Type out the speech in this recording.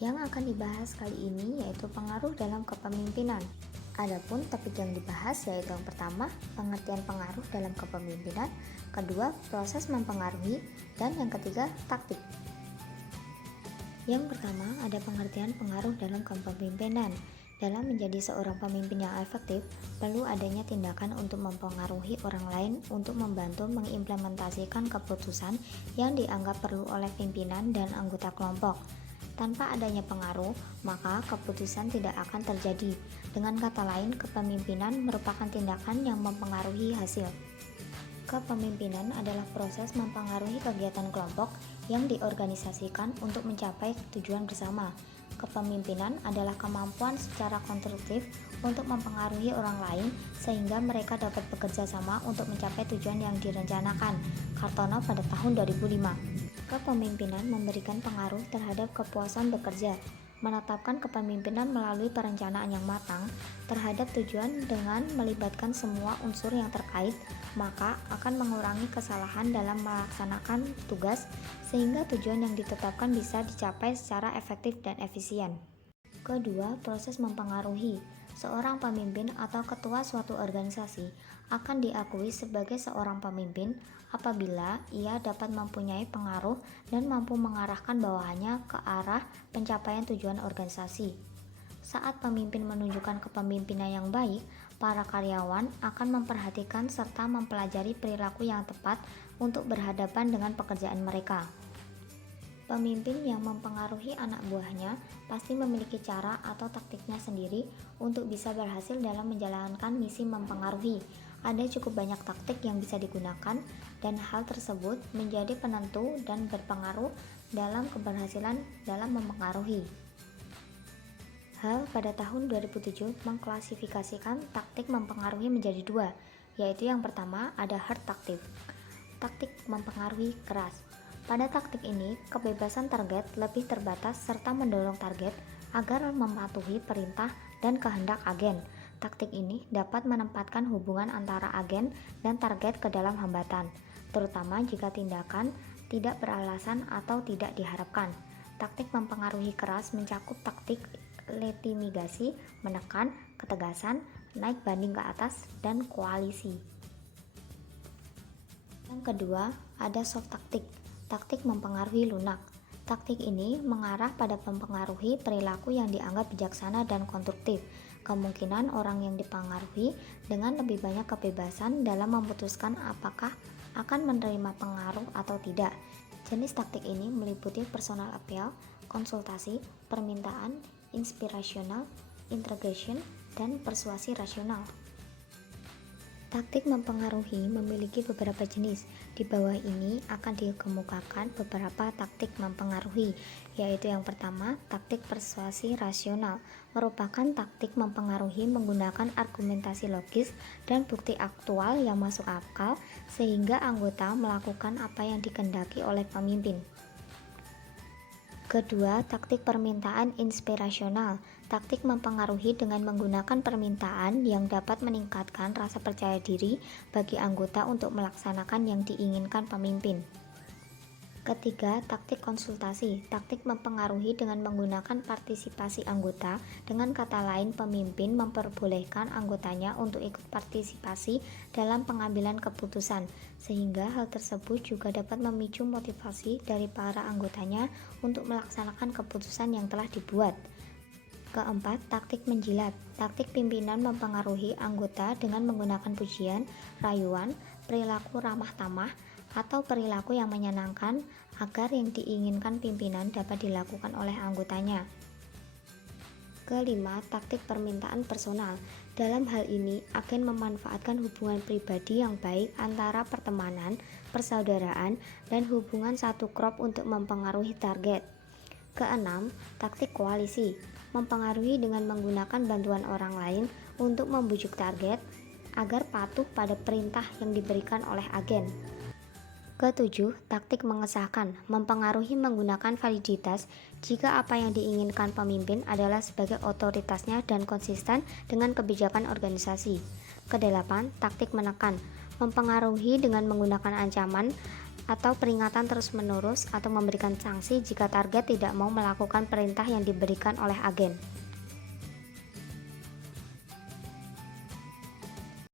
Yang akan dibahas kali ini yaitu pengaruh dalam kepemimpinan. Adapun topik yang dibahas yaitu yang pertama, pengertian pengaruh dalam kepemimpinan, kedua, proses mempengaruhi, dan yang ketiga, taktik. Yang pertama, ada pengertian pengaruh dalam kepemimpinan. Dalam menjadi seorang pemimpin yang efektif, perlu adanya tindakan untuk mempengaruhi orang lain untuk membantu mengimplementasikan keputusan yang dianggap perlu oleh pimpinan dan anggota kelompok. Tanpa adanya pengaruh, maka keputusan tidak akan terjadi. Dengan kata lain, kepemimpinan merupakan tindakan yang mempengaruhi hasil. Kepemimpinan adalah proses mempengaruhi kegiatan kelompok yang diorganisasikan untuk mencapai tujuan bersama. Kepemimpinan adalah kemampuan secara konstruktif untuk mempengaruhi orang lain sehingga mereka dapat bekerja sama untuk mencapai tujuan yang direncanakan. Kartono pada tahun 2005. Kepemimpinan memberikan pengaruh terhadap kepuasan bekerja. Menetapkan kepemimpinan melalui perencanaan yang matang terhadap tujuan dengan melibatkan semua unsur yang terkait, maka akan mengurangi kesalahan dalam melaksanakan tugas sehingga tujuan yang ditetapkan bisa dicapai secara efektif dan efisien. Kedua, proses mempengaruhi. Seorang pemimpin atau ketua suatu organisasi akan diakui sebagai seorang pemimpin apabila ia dapat mempunyai pengaruh dan mampu mengarahkan bawahannya ke arah pencapaian tujuan organisasi. Saat pemimpin menunjukkan kepemimpinan yang baik, para karyawan akan memperhatikan serta mempelajari perilaku yang tepat untuk berhadapan dengan pekerjaan mereka. Pemimpin yang mempengaruhi anak buahnya pasti memiliki cara atau taktiknya sendiri untuk bisa berhasil dalam menjalankan misi mempengaruhi. Ada cukup banyak taktik yang bisa digunakan dan hal tersebut menjadi penentu dan berpengaruh dalam keberhasilan dalam mempengaruhi. Hal pada tahun 2007 mengklasifikasikan taktik mempengaruhi menjadi dua, yaitu yang pertama ada hard taktik, taktik mempengaruhi keras. Pada taktik ini, kebebasan target lebih terbatas serta mendorong target agar mematuhi perintah dan kehendak agen. Taktik ini dapat menempatkan hubungan antara agen dan target ke dalam hambatan, terutama jika tindakan tidak beralasan atau tidak diharapkan. Taktik mempengaruhi keras mencakup taktik legitimasi, menekan, ketegasan, naik banding ke atas, dan koalisi. Yang kedua, ada soft taktik. Taktik mempengaruhi lunak. Taktik ini mengarah pada mempengaruhi perilaku yang dianggap bijaksana dan konstruktif. Kemungkinan orang yang dipengaruhi dengan lebih banyak kebebasan dalam memutuskan apakah akan menerima pengaruh atau tidak. Jenis taktik ini meliputi personal appeal, konsultasi, permintaan, inspirational, integration, dan persuasi rasional. Taktik mempengaruhi memiliki beberapa jenis. Di bawah ini akan dikemukakan beberapa taktik mempengaruhi, yaitu yang pertama, taktik persuasi rasional, merupakan taktik mempengaruhi menggunakan argumentasi logis dan bukti aktual yang masuk akal sehingga anggota melakukan apa yang dikehendaki oleh pemimpin. Kedua, taktik permintaan inspirasional. Taktik mempengaruhi dengan menggunakan permintaan yang dapat meningkatkan rasa percaya diri bagi anggota untuk melaksanakan yang diinginkan pemimpin. Ketiga, taktik konsultasi. Taktik mempengaruhi dengan menggunakan partisipasi anggota. Dengan kata lain, pemimpin memperbolehkan anggotanya untuk ikut partisipasi dalam pengambilan keputusan, sehingga hal tersebut juga dapat memicu motivasi dari para anggotanya untuk melaksanakan keputusan yang telah dibuat. Keempat, taktik menjilat. Taktik pimpinan mempengaruhi anggota dengan menggunakan pujian, rayuan, perilaku ramah tamah, atau perilaku yang menyenangkan agar yang diinginkan pimpinan dapat dilakukan oleh anggotanya. Kelima, taktik permintaan personal. Dalam hal ini, agen memanfaatkan hubungan pribadi yang baik antara pertemanan, persaudaraan, dan hubungan satu grup untuk mempengaruhi target. Keenam, taktik koalisi. Mempengaruhi dengan menggunakan bantuan orang lain untuk membujuk target agar patuh pada perintah yang diberikan oleh agen. Ketujuh, taktik mengesahkan, mempengaruhi menggunakan validitas jika apa yang diinginkan pemimpin adalah sebagai otoritasnya dan konsisten dengan kebijakan organisasi. Kedelapan, taktik menekan, mempengaruhi dengan menggunakan ancaman atau peringatan terus-menerus atau memberikan sanksi jika target tidak mau melakukan perintah yang diberikan oleh agen.